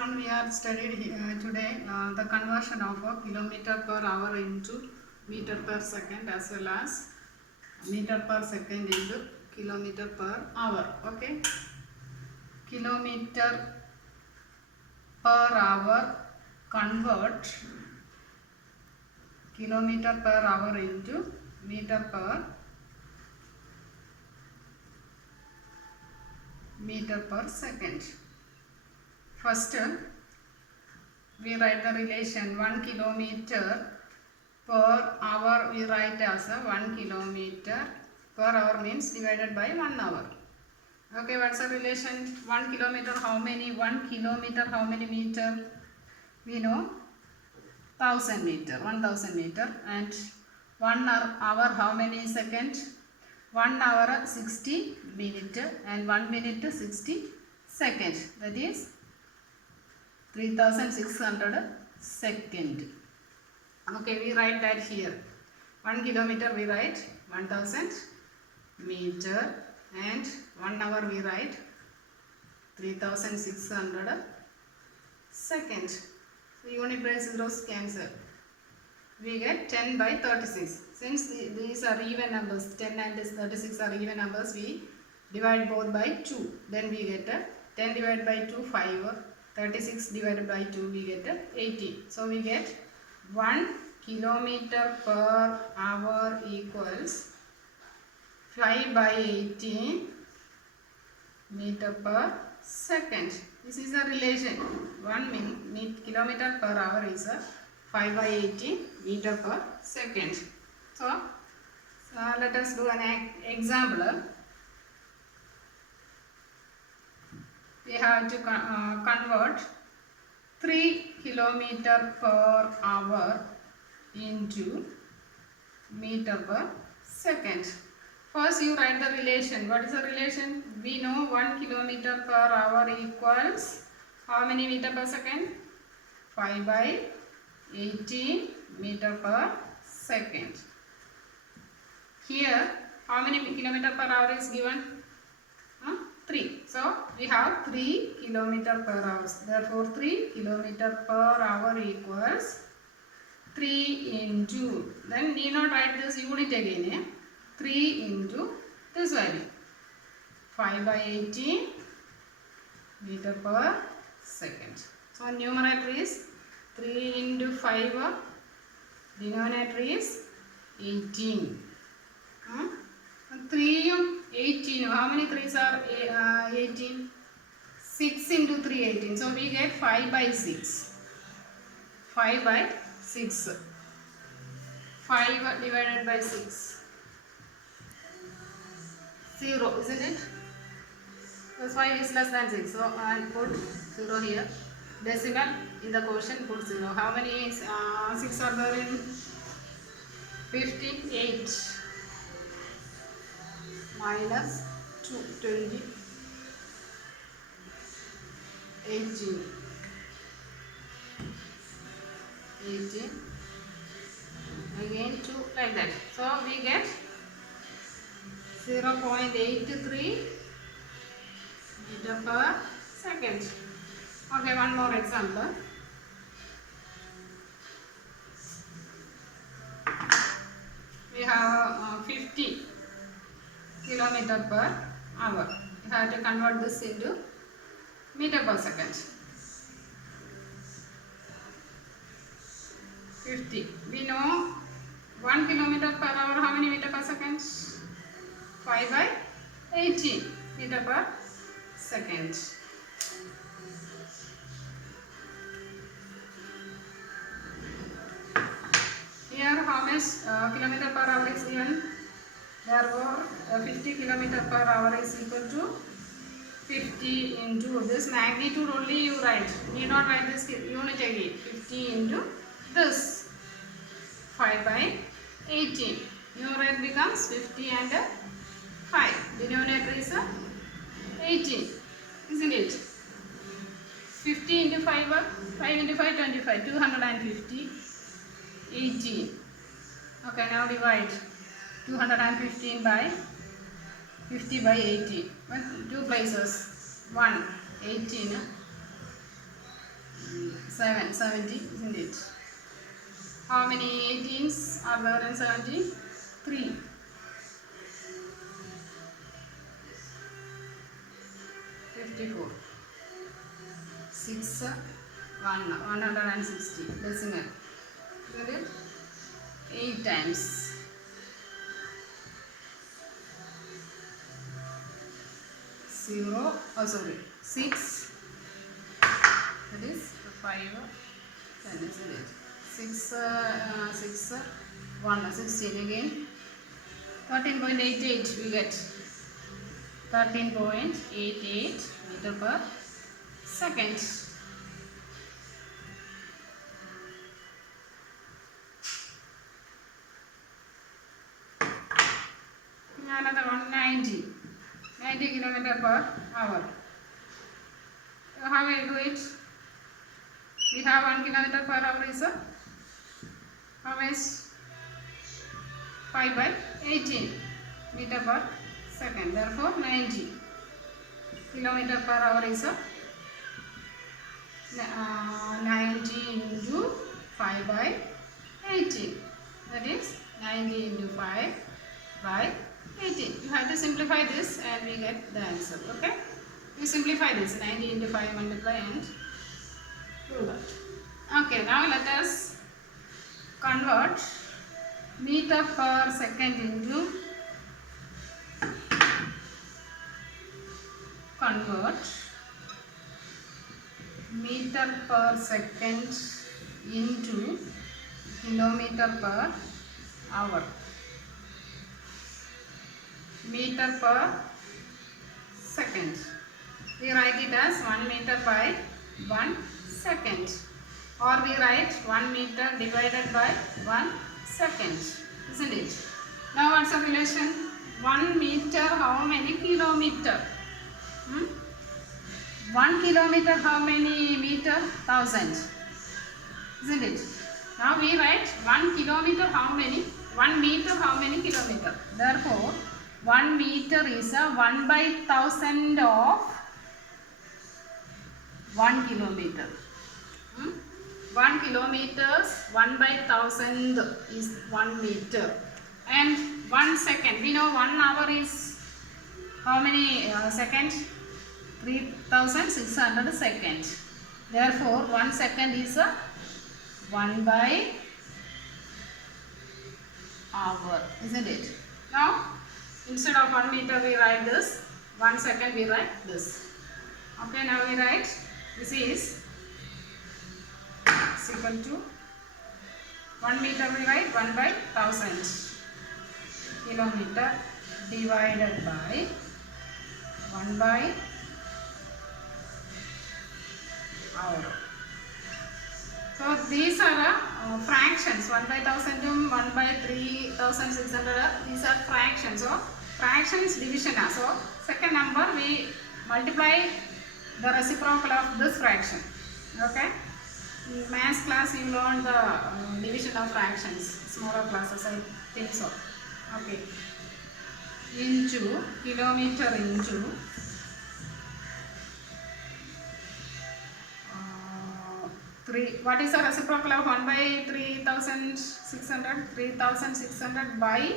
one we have studied today the conversion of a kilometer per hour into meter per second as well as meter per second into kilometer per hour. Okay, kilometer per hour convert kilometer per hour into meter per second. First, we write the relation 1 kilometer per hour. We write as a 1 kilometer per hour means divided by 1 hour. Okay, what's the relation? 1 kilometer how many? 1 kilometer how many meter? We know 1000 meter, 1000 meter, and 1 hour how many second? 1 hour 60 minute and 1 minute 60 second. That is 3600 second. Okay, we write that here. 1 kilometer we write 1000 meter and 1 hour we write 3600 second. So unit by zeros cancel. We get 10 by 36. Since these are even numbers, 10 and 36 are even numbers, we divide both by 2. Then we get 10 divided by 2, 5. 36 divided by 2, we get 80. So we get 1 kilometer per hour equals 5 by 18 meter per second. This is the relation. 1 kilometer per hour is 5 by 18 meter per second. So let us do an example. We have to convert 3 kilometer per hour into meter per second. First you write the relation. What is the relation? We know 1 kilometer per hour equals how many meter per second? 5 by 18 meter per second. Here how many kilometer per hour is given? 3. So we have 3 kilometer per hour. Therefore 3 kilometer per hour equals 3 into, then need not write this unit again. 3 into this value, 5 by 18 meter per second. So numerator is 3 into 5, denominator is 18. 3 and 18, how many 3s are 18? 6 into 3, 18. So we get 5 by 6. 5 by 6. 5 divided by 6. 0, isn't it? Because 5 is less than 6. So I'll put 0 here. Decimal in the quotient, put 0. How many 6 are there in 58? Minus 2, 20, 18, 18, again 2, like that. So we get 0.83 meter per second. Okay, one more example. We have 50 kilometer per hour. You have to convert this into meter per second. 50. We know 1 kilometer per hour, how many meter per second? 5 by 18 meter per second. Here how much kilometer per hour is given? Therefore 50 kilometer per hour is equal to 50 into this magnitude only you write. Need not write this unit again. 50 into this 5 by 18. Numerator becomes 50 and 5. Denominator is 18. Isn't it? 50 into 5, 5 into 5, 25. 250. 18. Okay, now divide 215 by 50 by 18. 2 places. 1, 18. 70, isn't it? How many 18s are there in 70? 3. 54. 6, 1, 160. Decimal. Isn't it? 8 times. 0, 6, that is 5, 10, isn't it? 6, 1, 16 again. 13.88 we get. 13.88 meter per second. Another one, 90 kilometer per hour. How will I do it? We have 1 kilometer per hour is how much? 5 by 18 meter per second. Therefore, 90 kilometer per hour is 90 into 5 by 18. That is 90 into 5 by 18. You have to simplify this and we get the answer. Okay? You simplify this 90 into 5 multiply and do that. Okay, now let us convert meter per second into meter per second into kilometer per hour. Meter per second. We write it as 1 meter by 1 second. Or we write 1 meter divided by 1 second. Isn't it? Now what's the relation? 1 meter how many kilometer? 1 kilometer how many meter? 1000. Isn't it? Now we write 1 kilometer how many? 1 meter how many kilometer? Therefore, 1 meter is a 1 by 1000 of 1 kilometer. 1 kilometers, 1 by 1000 is 1 meter. And 1 second, we know 1 hour is how many seconds? 3600 seconds. Therefore, 1 second is a 1 by hour, isn't it? Now, instead of 1 meter we write this, 1 second we write this. Okay, now we write this is equal to 1 meter we write 1 by 1000 kilometer divided by 1 by hour. So these are fractions. 1 by 1000, 1 by 3600. These are fractions. So fractions division. So second number we multiply the reciprocal of this fraction. Okay. In maths class you learn the division of fractions. Smaller classes I think so. Okay. Into kilometer into what is the reciprocal of 1 by 3600? 3600 by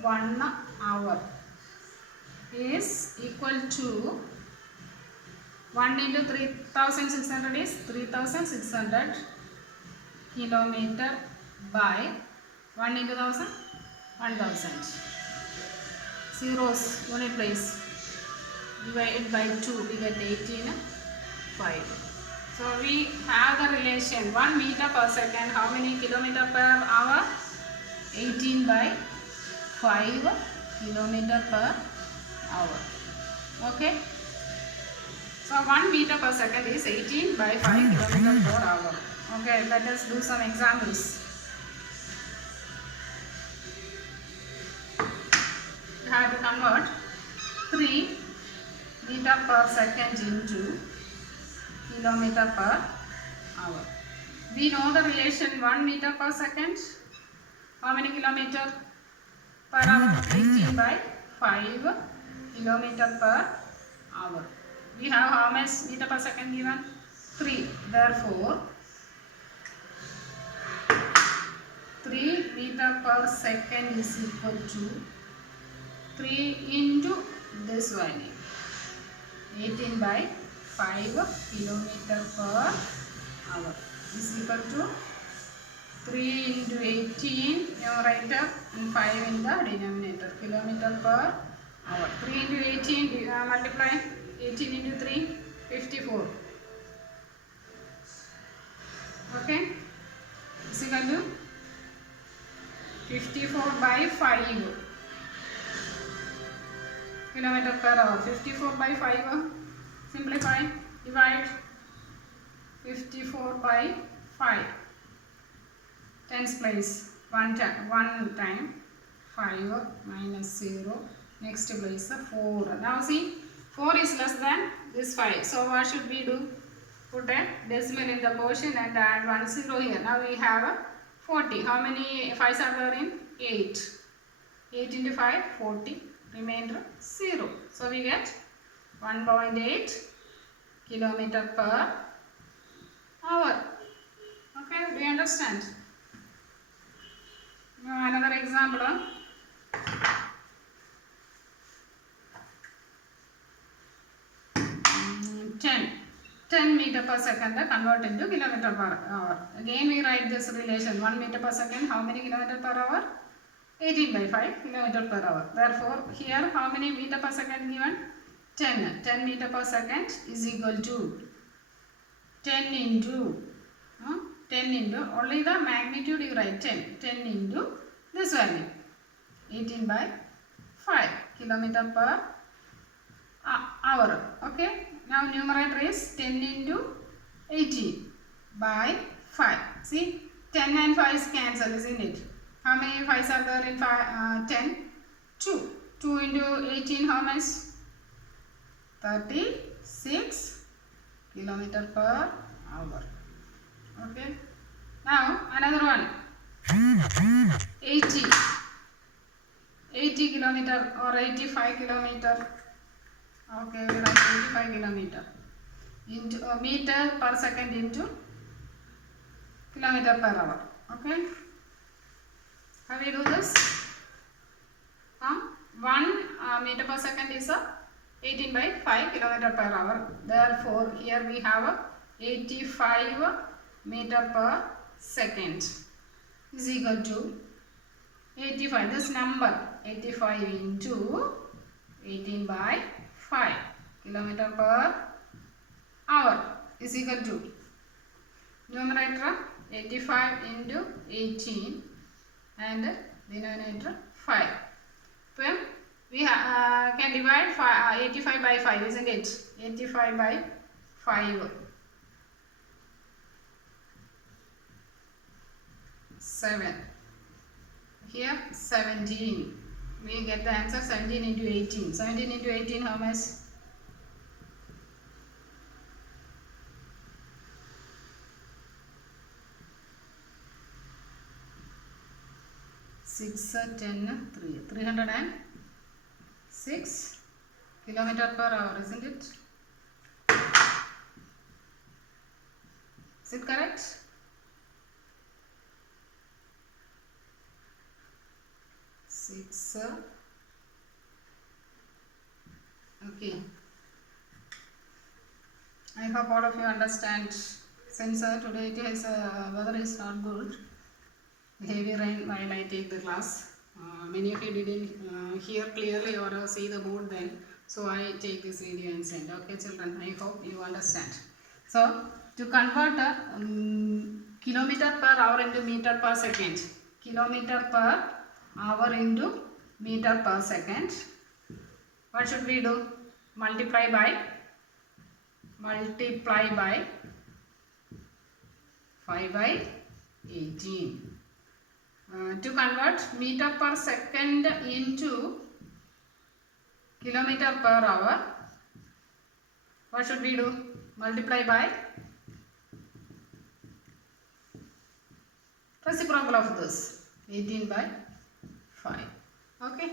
1 hour is equal to 1 into 3600 is 3600 kilometer by 1 into 1000 1000. Zeros unit place divided by 2 we get 18 5. So we have the relation 1 meter per second. How many kilometer per hour? 18 by 5 kilometer per hour. Okay. So 1 meter per second is 18 by 5 kilometer per hour. Okay, let us do some examples. You have to convert 3 meter per second into kilometer per hour. We know the relation 1 meter per second. How many kilometer per hour? 18 by 5 kilometer per hour. We have how much meter per second given? 3. Therefore, 3 meter per second is equal to 3 into this value, 18 by 5 kilometer per hour is equal to 3 into 18 numerator and 5 in the denominator, kilometer per hour. 3 into 18 multiply 18 into 3, 54. Okay, is equal to 54 by 5 kilometer per hour. 54 by 5, simplify, divide 54 by 5, tens place, 1 time, 5 minus 0, next place 4. Now see, 4 is less than this 5, so what should we do? Put a decimal in the portion and add 1 0 here. Now we have 40. How many 5s are there in? 8. 8 into 5, 40. Remainder 0. So we get 1.8 kilometer per hour. Okay, do you understand? Now another example. 10 meter per second convert into kilometer per hour. Again we write this relation, 1 meter per second, how many kilometer per hour? 18 by 5 kilometer per hour. Therefore, here how many meter per second given? 10. 10 meter per second is equal to 10 into, only the magnitude you write, 10. 10 into this value, 18 by 5 kilometer per hour. Okay. Now numerator is 10 into 18 by 5. See, 10 and 5 is cancelled, isn't it? How many 5s are there in 10? 2. 2 into 18, how much? 36 kilometer per hour. Okay. Now another one. 80. 80 kilometer or 85 kilometer. Okay, we write 85 kilometer into meter per second into kilometer per hour. Okay, how we do this? 1 meter per second is 18 by 5 kilometer per hour. Therefore, here we have 85 meter per second is equal to 85. This number 85 into 18 by 5 kilometer per hour is equal to numerator 85 into 18 and denominator 5. Then we can divide 85 by 5, isn't it? 85 by 5. 7. Here 17. We get the answer 17 into 18. 17 into 18 how much? 6, 10, 3. 306 kilometer per hour, isn't it? Is it correct? Okay. I hope all of you understand. Since today it is weather is not good, heavy rain while I take the class. Many of you didn't hear clearly or see the board then, so I take this video and send. Okay, children, I hope you understand. So to convert kilometer per hour into meter per second, kilometer per hour into meter per second, what should we do? Multiply by 5 by 18. To convert meter per second into kilometer per hour, what should we do? Multiply by reciprocal of this, 18 by 5. Okay.